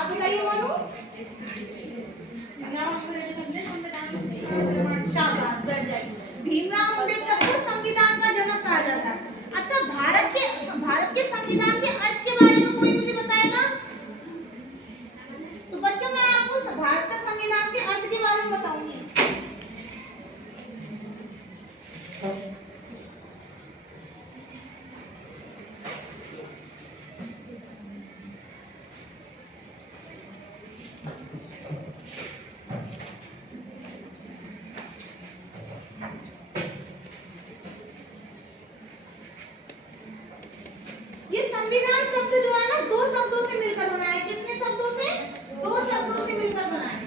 आप बताइए मोनू। शाबाश, बैठ जाइए। भीमराव अम्बेडकर को संविधान का जनक कहा जाता है। अच्छा, भारत के संविधान के अर्थ के बारे में कोई मुझे बताएगा? तो बच्चों मैं आपको भारत का संविधान के अर्थ के बारे में बताऊंगी। ये संविधान शब्द जो है ना, दो शब्दों से मिलकर बना है। कितने शब्दों से? दो शब्दों से मिलकर बना है।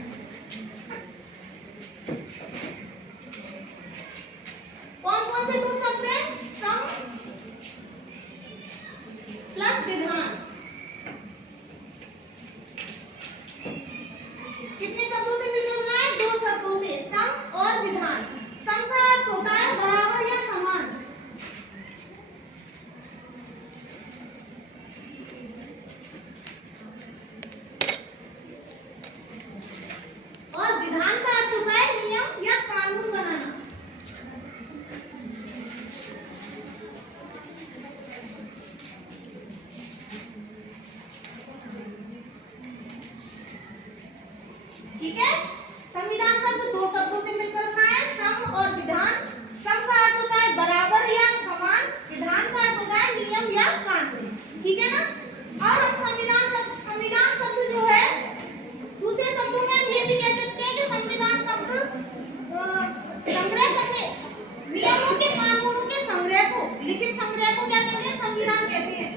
कौन कौन से दो शब्द हैं? सं प्लस विधान। कितने शब्दों से मिलकर बना है? दो शब्दों से, सं और विधान। सं का अर्थ होता है बराबर या समान। और विधान का अर्थ होता है नियम या कानून बनाना। ठीक है, संविधान शब्द दो शब्दों से मिलकर बना है, सं और विधान। सं का अर्थ होता है बराबर या समान, विधान का अर्थ होता है नियम या कानून। ठीक है ना? अब हम संविधान शब्द जो है, दूसरे शब्दों में हम ये भी कह सकते हैं कि संविधान शब्द संग्रह करने, नियमों के, कानूनों के संग्रह को, लिखित संग्रह को क्या कहते हैं? संविधान कहते हैं।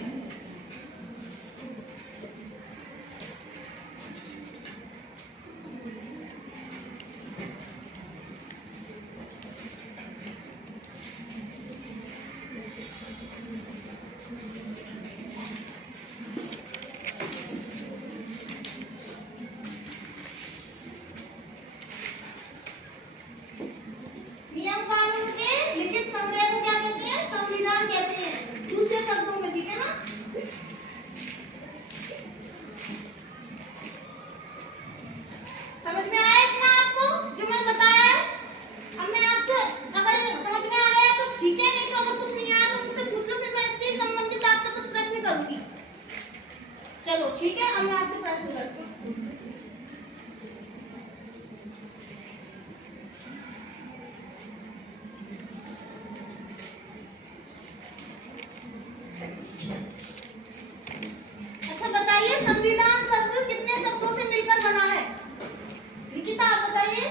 नियम कानून के लिखित संग्रह को क्या कहते हैं? संविधान कहते हैं, दूसरे शब्दों में। ठीक है ना? समझ में आया इतना आपको जो मैंने बताया है? अब मैं आपसे, अगर समझ में आ गया तो ठीक है, नहीं तो अगर कुछ नहीं आया तो मुझसे पूछ लो, फिर मैं इससे संबंधित आपसे कुछ प्रश्न करूंगी। चलो ठीक है, अब मैं आपसे प्रश्न करती हूँ। अच्छा बताइए, संविधान शब्द कितने शब्दों से मिलकर बना है? निकिता आप बताइए।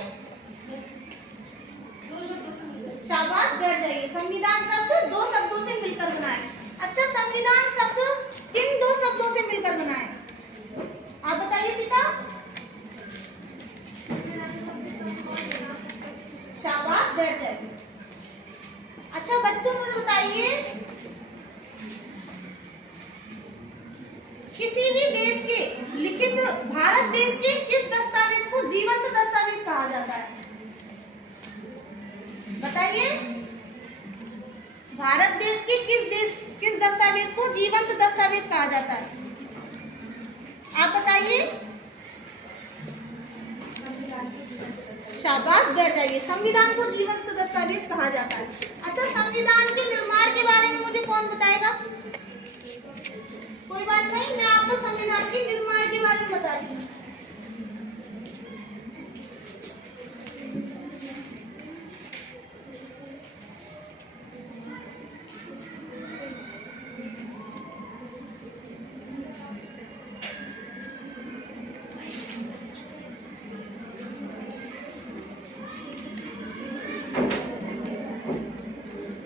शाबाश, बैठ जाइए। संविधान शब्द दो शब्दों से मिलकर बना है। अच्छा, संविधान शब्द किन दो शब्दों से मिलकर बना है? आप बताइए सीता। शाबाश, बैठ जाइए। अच्छा बच्चों मुझे बताइए, किसी भी देश के लिखित, भारत देश के किस दस्तावेज को जीवंत दस्तावेज कहा जाता है? बताइए, भारत देश के किस दस्तावेज को जीवंत दस्तावेज कहा जाता है? आप बताइए। शाबाश, बैठ जाइए। संविधान को जीवंत दस्तावेज कहा जाता है। अच्छा, संविधान के निर्माण के बारे में मुझे कौन बताएगा? कोई बात नहीं, मैं आपको संविधान के निर्माण के बारे में बताती हूँ।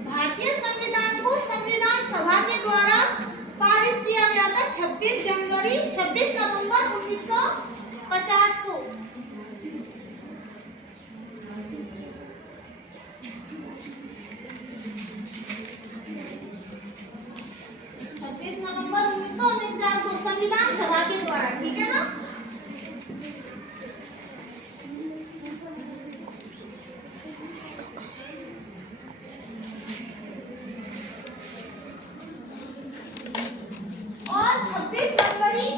भारतीय संविधान को संविधान सभा के द्वारा पारित किया गया था 26 नवंबर 1950 को। नवंबर 1949 को संविधान सभा के द्वारा। ठीक है ना? और 26 जनवरी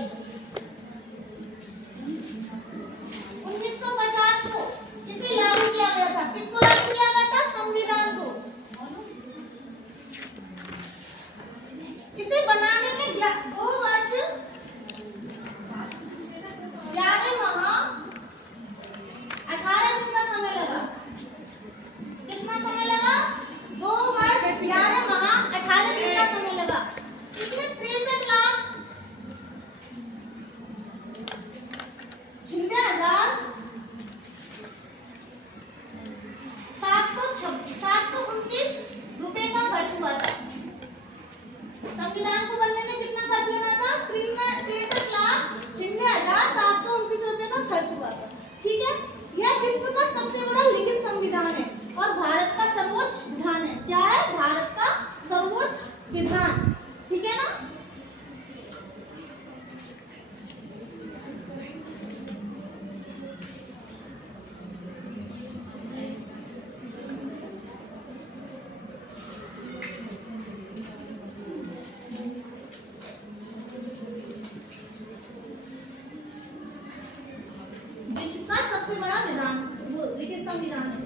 सबसे बड़ा विधान वो लिखित संविधान है।